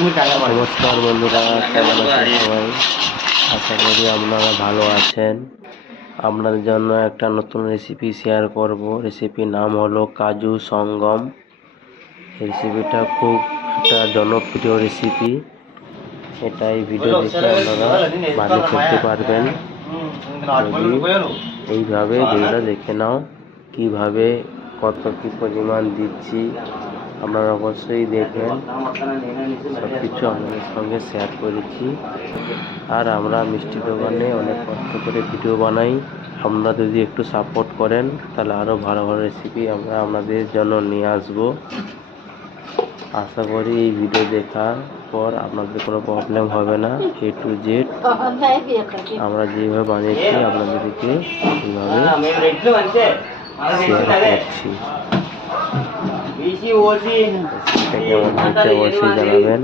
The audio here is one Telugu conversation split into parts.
নমস্কার বন্ধুরা, কেমন আছেন সবাই? আশা করি আপনারা ভালো আছেন। আপনাদের জন্য একটা নতুন রেসিপি শেয়ার করব। রেসিপির নাম হলো কাজু সঙ্গম। রেসিপিটা খুব একটা জনপ্রিয় রেসিপি। এটাই ভিডিও দেখে আপনারা বানিয়ে ফেলতে পারবেন। যদি এইভাবে ভিডিওটা দেখে নাও, কিভাবে কত কি পরিমাণ দিচ্ছি আপনারা অবশ্যই দেখবেন। সব কিছু আপনাদের সঙ্গে শেয়ার করেছি। আর আমরা মিষ্টি দোকানে অনেক কষ্ট করে ভিডিও বানাই। আপনারা যদি একটু সাপোর্ট করেন তাহলে আরও ভালো ভালো রেসিপি আমরা আপনাদের জন্য নিয়ে আসবো। আশা করি এই ভিডিও দেখার পর আপনাদের কোনো প্রবলেম হবে না। A to Z আমরা যেভাবে বানিয়েছি আপনাদেরকে এইভাবে শেয়ার করছি। কেমন হচ্ছে অবশ্যই জানাবেন।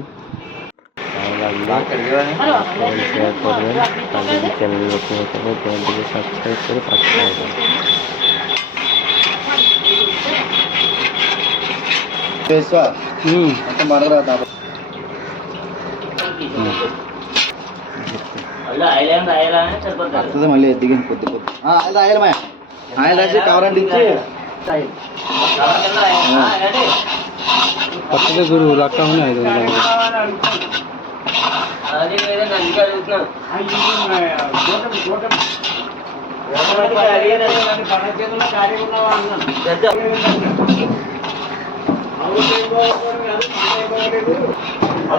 ভালো শেয়ার করবেন। আর যদি চ্যানেল নতুন হয়ে থাকে চ্যানেলটিকে সাবস্ক্রাইব করে পাশে থাকবেন। మళ్ళీ దిగింది కొద్ది కొద్ది ఆయలమా ఆయన రాసి కవరండి ఇచ్చి కొత్తగా గురువు లక్క ఉన్నాయి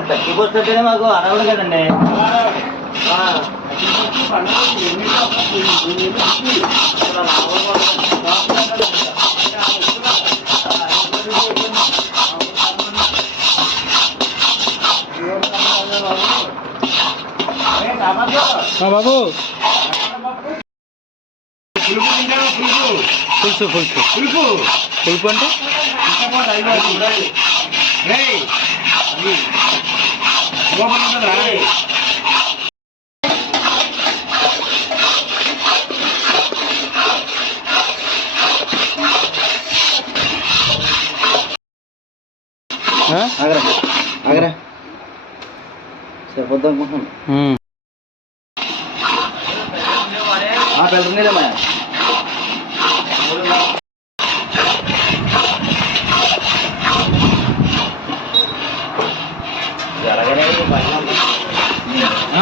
తగ్గిపోతుంటే మాకు అడగడు కదండి. బాబు పులుసు పులుసు పులుపు పులుపు అంటే ఆగరా ఆగరా సరిపోద్దాం అనుకుంటున్నాను. పెళ్ళలేమా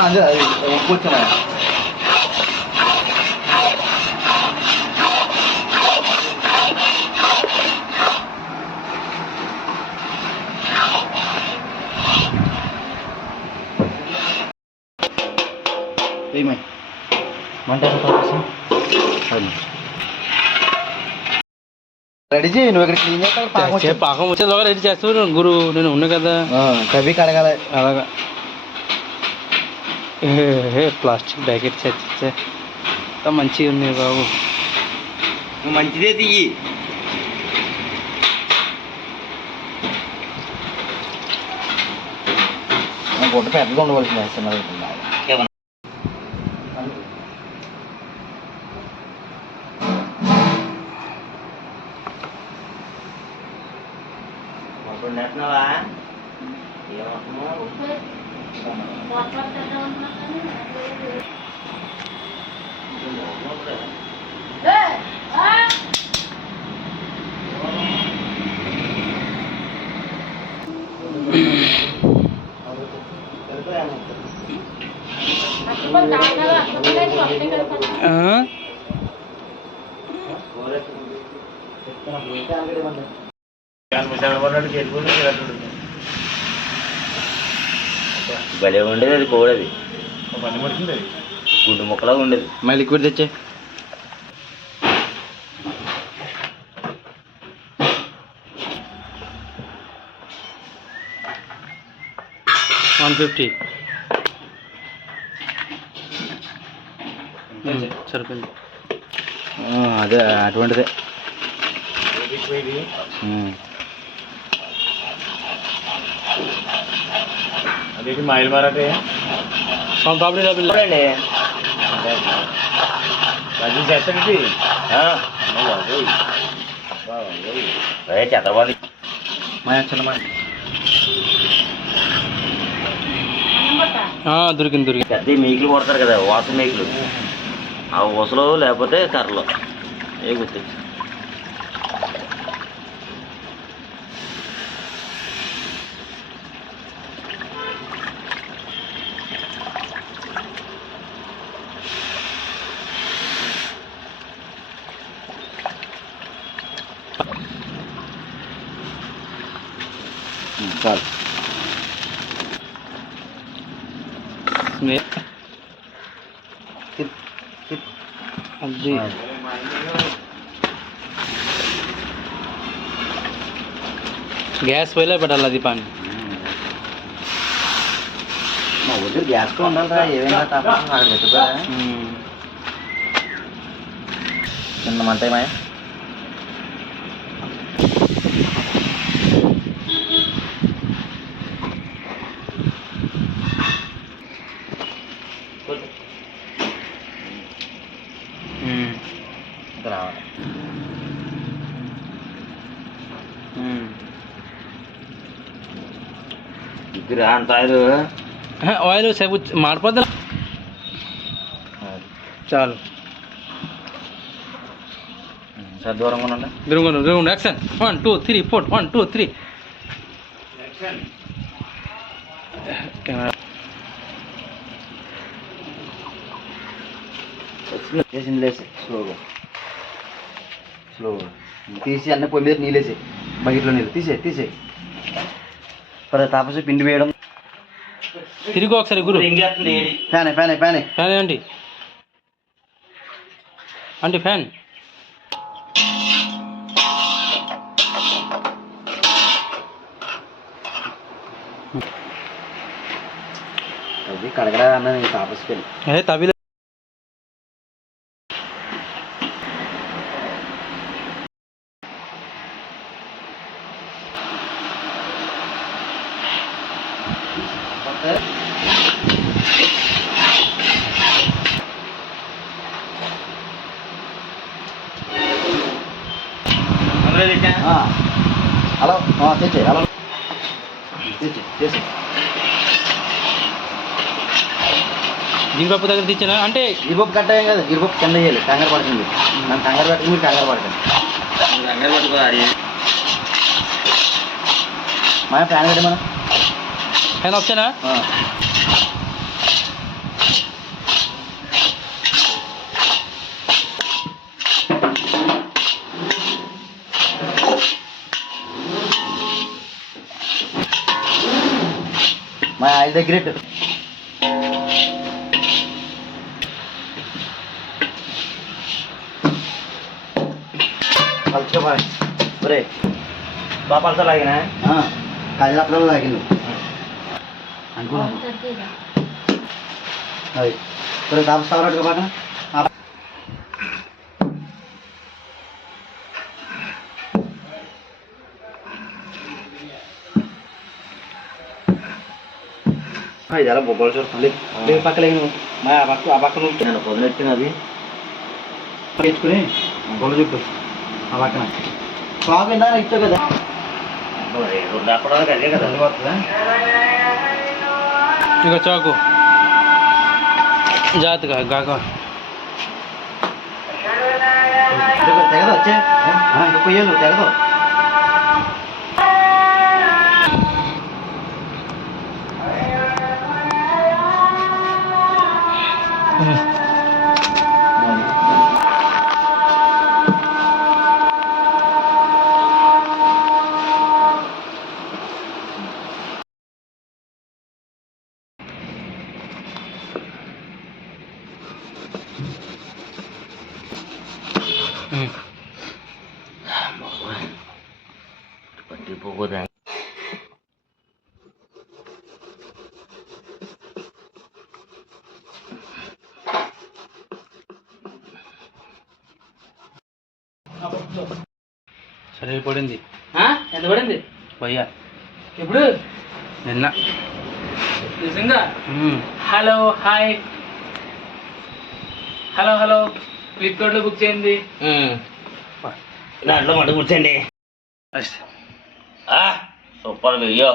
అదే అది కూర్చున్నా ఏమై రెడీ చేయి. నువ్వు ఇక్కడ క్లీన్ చేస్తావు. పాకం వచ్చేలాగా రెడీ చేస్తావు గురు. నేను ఉన్నా కదా కవి కడగాలి అలాగా. ప్లాస్టిక్ ప్యాకెట్ చచ్చే మంచిగా ఉన్నాయి బాబు. మంచిదే తీయి. గుడ్డ పెద్దగా ఉండవలసింది చిన్నది. నెట్టినవా భలే ఉండేది. అది కోడది గుడ్డు ముక్కలాగా ఉండేది. మళ్ళీ లిక్విడ్ తెచ్చే. $150 సరిపోయింది. అదే అటువంటిదే. అదేంటి మైల్ మారాటే పాపడి డబ్బులు అండి. అది చేస్తానికి చంద్రబాబు మా చిన్న దొరికింది పెద్ద మేకులు కొడతారు కదా, వాస మేకులు. ఆ ఊసలో లేకపోతే కర్రలో ఏ గుర్తొచ్చు. చాలు. అది గ్యాస్ పోయిలే పెట్టాలి అది పని. మా ఊరి గ్యాస్తో ఉండాలిరా, ఏమైనా తాపత్రం అక్కడ పెట్టుకోరా. చిన్న మంట ఏమాయ రావాలి. ఇది అంత ఆయిల్ ఆయిల్ సేపు మాడిపోద్ది. చాలు. సార్ దూరంగా ఉండండి. దూరంగా యాక్షన్ 1 2 3 4 1 2 3 కెమెరా వేసింది లేసి స్లోగా తీసి అన్నీ పొయ్యి మీద నీళ్ళేసి బకెట్లో నీళ్ళు తీసే తాపసి పిండి వేయడం. తిరిగి ఒకసారి గురు. ఫ్యాన్ ఫ్యాన్ ఏంటి అంటే ఫ్యాన్ అది కడగడా అన్న తాపసి పిండి తవిలే. హలో తెచ్చే హలో చేసి జీడిపప్పు దగ్గర తెచ్చినా అంటే జీడిపప్పు కట్ట ఏం కదా, జీడిపప్పు కింద వేయాలి. కంగారు పడుతుంది. నన్ను కంగారు పెట్టండి, మీరు కంగారు పడకండి. కంగారు పట్టుకోవాలి. మా ఫ్యాన్ కట్టే మనం ఫ్యాన్ వచ్చానా. మా ఆయిల్ దగ్గర పలుచుగా ఒరే బాపాలతో లాగినా కాజాపడలో తాగింది అనుకున్నాను. అది ఒరే తాపస్తావరట్టుగా పక్కన ఇది ఎలా బొగ్గలు చూస్తుంది పక్కలేను. మా ఆ పక్కన నేను పొద్దునెట్టిన అది తెచ్చుకుని బొగ్గలు చుట్టూ ఆ పక్కన క్లాక్ ఇందా ఇచ్చావు కదా, లేకపోవడానికి అదే కదా. ఇక చాకు జాగ్రత్తగా గాక తెగదు వచ్చే ఇంకా పొయ్యాలు తెగదు. పట్టిపోదా సరే పడింది. ఎంత పడింది భయ్యా ఇప్పుడు నిన్న నిజంగా? హలో హాయ్ హలో ఫ్లిప్కార్ట్లో బుక్ చేయండి. దాంట్లో మటు కూర్చోండి. Super video.